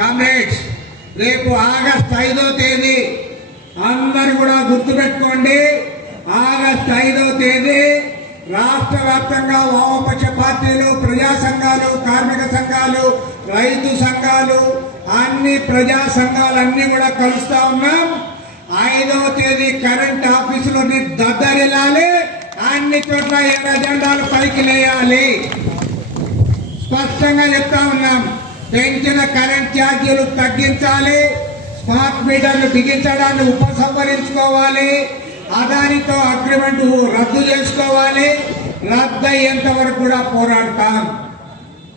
Comrades రేపు August ఐదో తేదీ అందరు కూడా గుర్తుపెట్టుకోండి ఆగస్ట్ ఐదో తేదీ రాష్ట్ర వ్యాప్తంగా వామపక్ష పార్టీలు ప్రజా సంఘాలు కార్మిక సంఘాలు రైతు సంఘాలు అన్ని ప్రజా సంఘాలన్నీ కూడా కలుస్తా ఉన్నాం. ఐదవ తేదీ కరెంట్ ఆఫీసులోని దద్దరిల్లాలి అన్ని చోట్ల ఎర్ర జెండాలు పైకి లేయాలి. స్పష్టంగా చెప్తా ఉన్నాం. పెంచిన కరెంట్ ఛార్జీలు తగ్గించాలి. స్మార్ట్ మీటర్లు బిగించడాన్ని ఉపసంహరించుకోవాలి. అదానితో అగ్రిమెంట్ రద్దు చేసుకోవాలి. రద్దు అయ్యేంత వరకు కూడా పోరాడతాం.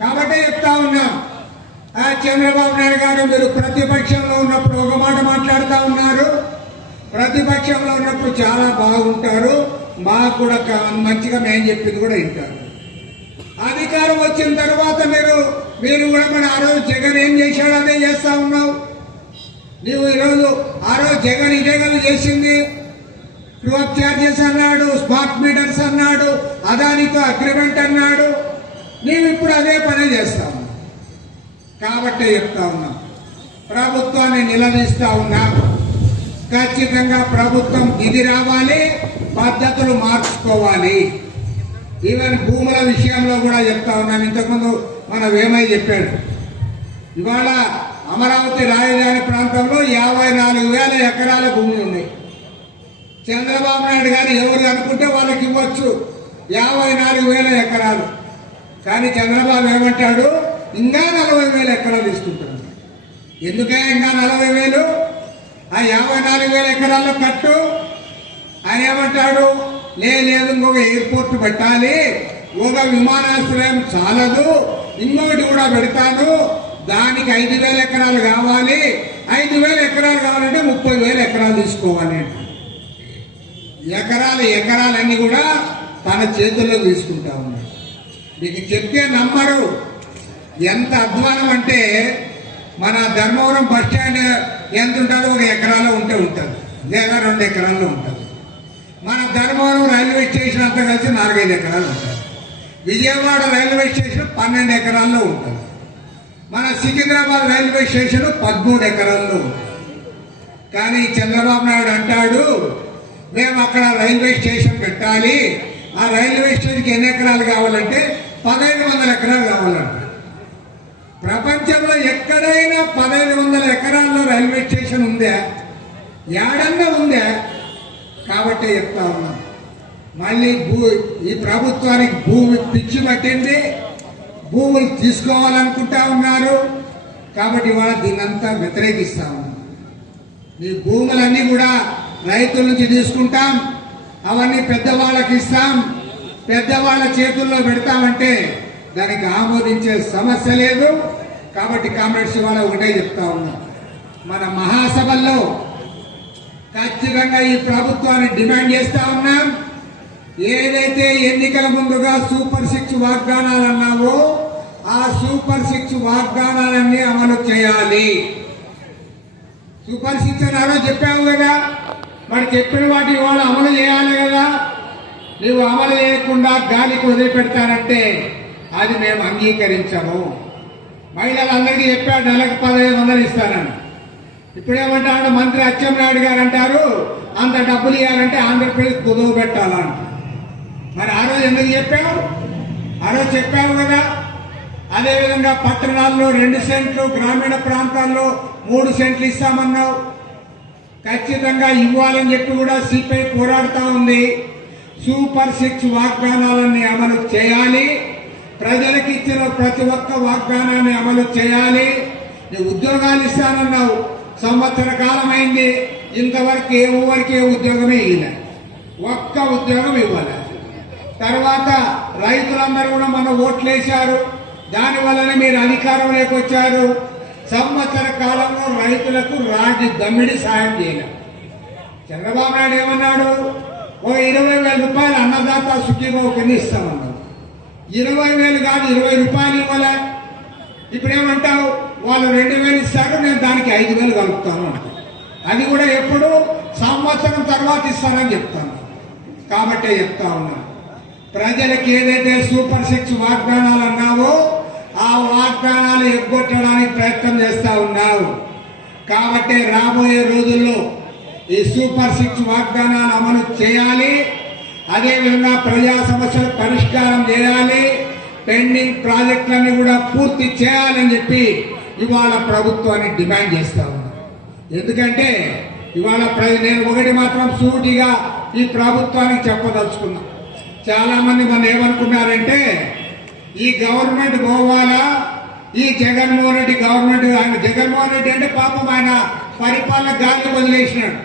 కాబట్టి చెప్తా ఉన్నాం ఆ చంద్రబాబు నాయుడు గారు మీరు ప్రతిపక్షంలో ఉన్నప్పుడు ఒక మాట మాట్లాడుతూ ఉన్నారు. ప్రతిపక్షంలో ఉన్నప్పుడు చాలా బాగుంటారు. మాకు కూడా మంచిగా మేము చెప్పింది కూడా వింటారు. అధికారం వచ్చిన తర్వాత మీరు మీరు కూడా మన ఆ రోజు జగన్ ఏం చేశాడు అదే చేస్తా ఉన్నావు. నువ్వు ఈరోజు ఆ రోజు జగన్ ఇదే చేసింది. ట్రూ అప్ ఛార్జెస్ అన్నాడు స్మార్ట్ మీటర్స్ అన్నాడు అదానితో అగ్రిమెంట్ అన్నాడు. నీవు ఇప్పుడు అదే పని చేస్తావు కాబట్టే చెప్తా ఉన్నాం. ప్రభుత్వాన్ని నిలదీస్తా ఉన్నాం. ఖచ్చితంగా ప్రభుత్వం ఇది రావాలి పద్ధతులు మార్చుకోవాలి. ఈవెన్ భూముల విషయంలో కూడా చెప్తా ఉన్నాం ఇంతకుముందు మన వేమై చెప్పాడు. ఇవాళ అమరావతి రాజధాని ప్రాంతంలో యాభై నాలుగు వేల ఎకరాల భూములు ఉన్నాయి చంద్రబాబు నాయుడు గారు ఎవరు అనుకుంటే వాళ్ళకి ఇవ్వచ్చు. యాభై నాలుగు వేల ఎకరాలు. కానీ చంద్రబాబు ఏమంటాడు? ఇంకా నలభై వేల ఎకరాలు ఇస్తుంటాడు ఎందుకే ఇంకా నలభై వేలు? ఆ యాభై నాలుగు వేల ఎకరాల్లో కట్టు. ఆయన ఏమంటాడు? లేదు ఇంకొక ఎయిర్పోర్ట్ పెట్టాలి. ఒక విమానాశ్రయం చాలదు. ఇంకొకటి కూడా పెడతాను. దానికి ఐదు వేల ఎకరాలు కావాలి. ఐదు వేల ఎకరాలు కావాలంటే ముప్పై వేల ఎకరాలు తీసుకోవాలి ఎకరాల ఎకరాలు ఎకరాలన్నీ కూడా తన చేతుల్లో తీసుకుంటా ఉన్నాడు. మీకు చెప్తే నమ్మరు. ఎంత అధ్వానం అంటే మన ధర్మవరం బస్ స్టాండ్ ఎంత ఉంటుందో ఒక ఎకరాలో ఉంటే ఉంటుంది. లేదా రెండు ఎకరాల్లో ఉంటుంది. మన ధర్మవరం రైల్వే స్టేషన్ అంతా కలిసి నాలుగైదు ఎకరాలు ఉంటుంది. విజయవాడ రైల్వే స్టేషన్ పన్నెండు ఎకరాల్లో ఉంటుంది. మన సికింద్రాబాద్ రైల్వే స్టేషన్ పదమూడు ఎకరాల్లో ఉంటుంది. కానీ చంద్రబాబు నాయుడు అంటాడు మేము అక్కడ రైల్వే స్టేషన్ పెట్టాలి. ఆ రైల్వే స్టేషన్కి ఎన్ని ఎకరాలు కావాలంటే పదహైదు వందల ఎకరాలు కావాలంట. ప్రపంచంలో ఎక్కడైనా పదహైదు వందల ఎకరాల్లో రైల్వే స్టేషన్ ఉందా? ఏడన్నా ఉందా? కాబట్టి చెప్తా ఉన్నాం. మళ్ళీ భూ ఈ ప్రభుత్వానికి భూమి పిచ్చి పట్టింది. భూములు తీసుకోవాలనుకుంటా ఉన్నారు. కాబట్టి ఇవాళ దీన్నంతా వ్యతిరేకిస్తా ఉన్నాం. ఈ భూములన్నీ కూడా రైతుల నుంచి తీసుకుంటాం. అవన్నీ పెద్దవాళ్ళకి ఇస్తాం. పెద్దవాళ్ళ చేతుల్లో పెడతామంటే దానికి ఆమోదించే సమస్య లేదు. కాబట్టి కామ్రేడ్స్ వాళ్ళ ఒకటే చెప్తా ఉన్నాం. మన మహాసభల్లో ఖచ్చితంగా ఈ ప్రభుత్వాన్ని డిమాండ్ చేస్తా ఉన్నాం. ఏదైతే ఎన్నికల ముందుగా సూపర్ సిక్స్ వాగ్దానాలు అన్నావో ఆ సూపర్ సిక్స్ వాగ్దానాలన్నీ అమలు చేయాలి. సూపర్ సిక్స్ అన్నారో చెప్పావు కదా? మరి చెప్పిన వాటి ఇవాళ అమలు చేయాలి కదా? నువ్వు అమలు చేయకుండా గాలికి వదిలిపెడతానంటే అది మేము అంగీకరించము. మహిళలందరికీ చెప్పాడు నెలకు పదహైదు వందలు ఇస్తానని. ఇప్పుడేమంటాడు మంత్రి అచ్చెన్నాయుడు గారు అంటారు అంత డబ్బులు ఇవ్వాలంటే ఆంధ్రప్రదేశ్ కుదువు పెట్టాలంటారు మరి ఆ రోజు ఎందుకు చెప్పావు? ఆ రోజు చెప్పావు కదా అదేవిధంగా పట్టణాల్లో రెండు సెంట్లు గ్రామీణ ప్రాంతాల్లో మూడు సెంట్లు ఇస్తామన్నావు. ఖచ్చితంగా ఇవ్వాలని చెప్పి కూడా సిపిఐ పోరాడుతూ ఉంది. సూపర్ సిక్స్ వాగ్దానాలన్నీ అమలు చేయాలి. ప్రజలకు ఇచ్చిన ప్రతి ఒక్క వాగ్దానాన్ని అమలు చేయాలి. ఉద్యోగాలు ఇస్తానన్నావు. సంవత్సర కాలమైంది ఇంతవరకు ఏ ఊరికి ఏ ఉద్యోగమే ఇవ్వలే ఒక్క ఉద్యోగం ఇవ్వాలి. తర్వాత రైతులందరూ కూడా మన ఓట్లేశారు. దాని వల్లనే మీరు అధికారంలోకి వచ్చారు. సంవత్సర కాలంలో రైతులకు రాజు దమ్మిడి సాయం చేయలేదు చంద్రబాబు నాయుడు ఏమన్నాడు? ఓ ఇరవై వేల రూపాయలు అన్నదాత సుఖీభావ కింద ఇస్తామన్నాడు. ఇరవై వేలు కాదు ఇరవై రూపాయలు ఇవ్వలే? ఇప్పుడు ఏమంటావు? వాళ్ళు రెండు వేలు ఇస్తారు నేను దానికి ఐదు వేలు కలుపుతాను అది కూడా ఎప్పుడు? సంవత్సరం తర్వాత ఇస్తానని చెప్తాను. కాబట్టే చెప్తా ఉన్నాను. ప్రజలకు ఏదైతే సూపర్ సిక్స్ వాగ్దానాలు అన్నావో ఆ వాగ్దానాలు ఎగ్గొట్టడానికి ప్రయత్నం చేస్తూ ఉన్నారు కాబట్టి రాబోయే రోజుల్లో ఈ సూపర్ సిక్స్ వాగ్దానాలు అమలు చేయాలి. అదేవిధంగా ప్రజా సమస్యలు పరిష్కారం చేయాలి. పెండింగ్ ప్రాజెక్టులన్నీ కూడా పూర్తి చేయాలని చెప్పి ఇవాళ ప్రభుత్వాన్ని డిమాండ్ చేస్తా ఉన్నాం. ఎందుకంటే ఇవాళ ప్ర- నేను ఒకటి మాత్రం సూటిగా ఈ ప్రభుత్వానికి చెప్పదలుచుకున్నాను చాలా మంది మన ఏమనుకున్నారంటే ఈ గవర్నమెంట్ పోవాలా? ఈ జగన్మోహన్ రెడ్డి గవర్నమెంట్ ఆయన జగన్మోహన్ రెడ్డి అంటే పాపం ఆయన పరిపాలన గాలి వదిలేసినాడు.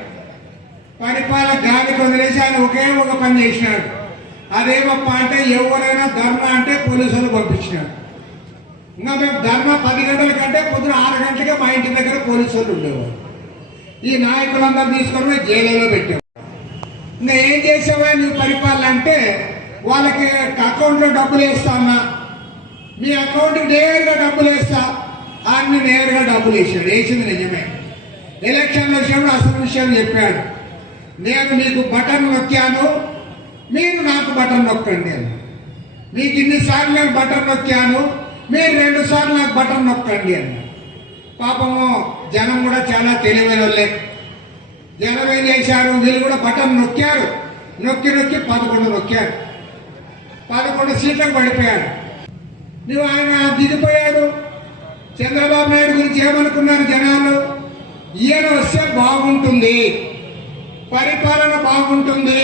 పరిపాలన గాలి వదిలేసి ఆయన ఒకే ఒక పని చేసినాడు. అదేమప్ప అంటే ఎవరైనా ధర్నా అంటే పోలీసులు పంపించినాడు. ఇంకా మేము ధర్నా పది గంటల కంటే పొద్దున ఆరు గంటలకే మా ఇంటి దగ్గర పోలీసులు ఉండేవారు ఈ నాయకులందరూ తీసుకొని జైలులో పెట్టాం. ఇంకా ఏం చేసావా నువ్వు పరిపాలన అంటే వాళ్ళకి అకౌంట్లో డబ్బులు వేస్తామా మీ అకౌంట్కి నేరుగా డబ్బులు వేస్తా. అన్ని నేరుగా డబ్బులు వేసాడు. వేసింది నిజమే. ఎలక్షన్ వచ్చినప్పుడు అసలు విషయం చెప్పాడు. నేను మీకు బటన్ నొక్కాను. మీరు నాకు బటన్ నొక్కండి అని మీకు ఇన్నిసార్లు నేను బటన్ నొక్కాను. మీరు రెండు సార్లు నాకు బటన్ నొక్కండి అని పాపము జనం కూడా చాలా తెలివైన వాళ్ళే జనం ఏం చేశారు వీళ్ళు కూడా బటన్ నొక్కారు. నొక్కి నొక్కి పదకొండు నొక్కారు. పదకొండు సీట్లకు పడిపోయాడు నువ్వు ఆయన దిగిపోయాడు. చంద్రబాబు నాయుడు గురించి ఏమనుకున్నారు జనాలు? ఈయన వస్తే బాగుంటుంది. పరిపాలన బాగుంటుంది.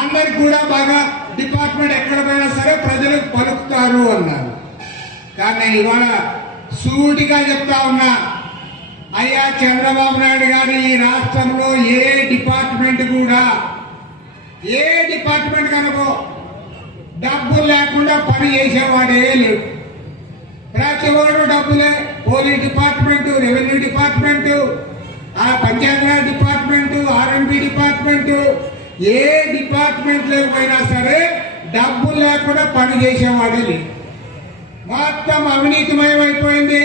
అందరికి కూడా బాగా డిపార్ట్మెంట్ ఎక్కడ పోయినా సరే ప్రజలకు పలుకుతారు అన్నారు. కానీ నేను ఇవాళ సూటిగా చెప్తా ఉన్నా అయ్యా చంద్రబాబు నాయుడు గారు ఈ రాష్ట్రంలో ఏ డిపార్ట్మెంట్ కూడా ఏ డిపార్ట్మెంట్ కనుకో డబ్బులు లేకుండా పని చేసేవాడే లేడు. ప్రతి వాడు డబ్బులే పోలీస్ డిపార్ట్మెంట్ రెవెన్యూ డిపార్ట్మెంట్ ఆ పంచాయతీరాజ్ డిపార్ట్మెంట్ ఆర్ఎంపీ డిపార్ట్మెంట్ ఏ డిపార్ట్మెంట్ లేకపోయినా సరే డబ్బులు లేకుండా పని చేసేవాడే లేదు మొత్తం అవినీతిమయం అయిపోయింది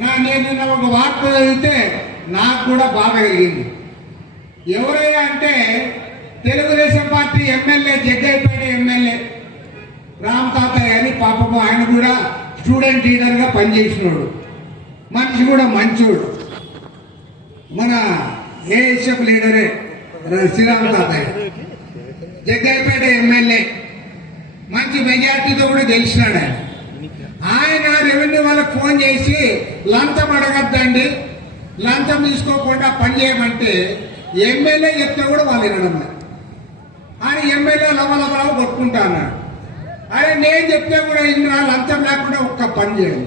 నేను ఒక వార్త చదివితే నాకు కూడా బాధ కలిగింది. ఎవరైనా అంటే Telugu Desam party MLA Jaggayyapeta MLA Ram Tatayya అని పాపము ఆయన కూడా స్టూడెంట్ లీడర్గా పనిచేసినాడు. మనిషి కూడా మంచోడు. మన ఏఎస్ఎఫ్ లీడరే శ్రీరామ్ తాతయ్య. జగ్గైపేట ఎమ్మెల్యే. మంచి మెజార్టీతో కూడా గెలిచినాడు ఆయన. ఆయన రెవెన్యూ వాళ్ళకి ఫోన్ చేసి లంచం అడగద్దండి. లంచం తీసుకోకుండా పని చేయమంటే ఎమ్మెల్యే చెప్తే కూడా వాళ్ళు వినడం ఆయన ఎమ్మెల్యే లవలవలవ కొట్టుకుంటా అన్నాడు. అరే నేను చెప్తే కూడా ఇన్ని లంచం లేకుండా ఒక్క పని చేయడం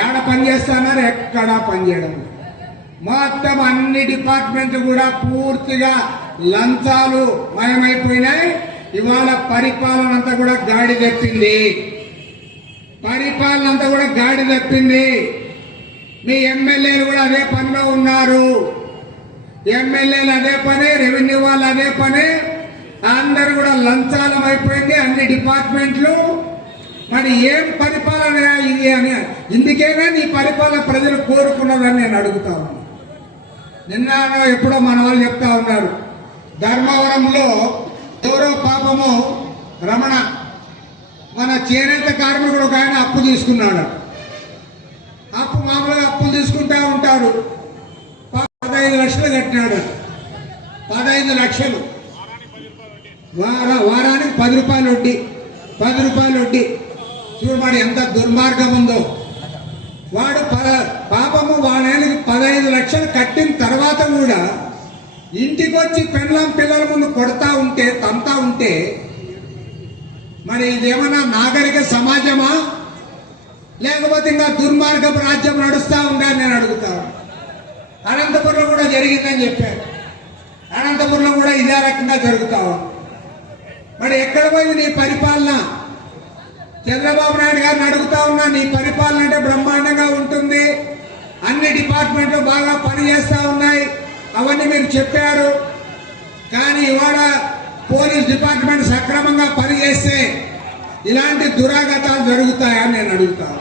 ఏడ పని చేస్తున్నారు ఎక్కడా పని చేయడం మొత్తం అన్ని డిపార్ట్మెంట్ కూడా పూర్తిగా లంచాలు మయమైపోయినాయి. ఇవాళ పరిపాలన అంతా కూడా గాడి తెప్పింది పరిపాలన అంతా కూడా గాడి తప్పింది మీ ఎమ్మెల్యేలు కూడా అదే పనిలో ఉన్నారు. ఎమ్మెల్యేలు అదే పని రెవెన్యూ వాళ్ళు అదే పని. అందరు కూడా లంచాలం అయిపోయింది అన్ని డిపార్ట్మెంట్లు. మరి ఏం పరిపాలన ఇది అని ఇందుకేనా నీ పరిపాలన ప్రజలు కోరుకున్నదని నేను అడుగుతా ఉన్నాను నిన్న ఎప్పుడో మన వాళ్ళు చెప్తా ఉన్నారు. ధర్మవరంలో ఎవరో పాపము రమణ మన చేనేత కార్మికుడు ఒక ఆయన అప్పు తీసుకున్నాడు. అప్పు మామూలుగా అప్పులు తీసుకుంటా ఉంటారు. పదహైదు లక్షలు కట్టినాడు. పదహైదు లక్షలు. వార వారానికి పది రూపాయలు వడ్డీ. పది రూపాయలు వడ్డీ. చూడమాడు ఎంత దుర్మార్గం ఉందో. వాడు పద పాపము వాడానికి పదహైదు లక్షలు కట్టిన తర్వాత కూడా ఇంటికి వచ్చి పెళ్ళం పిల్లల ముందు కొడతా ఉంటే తంతా ఉంటే మరి ఇదేమన్నా నాగరిక సమాజమా? లేకపోతే ఇంకా దుర్మార్గపు రాజ్యం నడుస్తా ఉందని నేను అడుగుతాను అనంతపురంలో కూడా జరిగిందని చెప్పారు. అనంతపురంలో కూడా ఇదే రకంగా జరుగుతావు మరి ఎక్కడ పోయింది నీ పరిపాలన? చంద్రబాబు నాయుడు గారిని అడుగుతా ఉన్నా నీ పరిపాలన అంటే బ్రహ్మాండంగా ఉంటుంది. అన్ని డిపార్ట్మెంట్లు బాగా పనిచేస్తా ఉన్నాయి. అవన్నీ మీరు చెప్పారు. కానీ ఇవాళ పోలీస్ డిపార్ట్మెంట్ సక్రమంగా పనిచేస్తే ఇలాంటి దురాగతాలు జరుగుతాయని నేను అడుగుతాను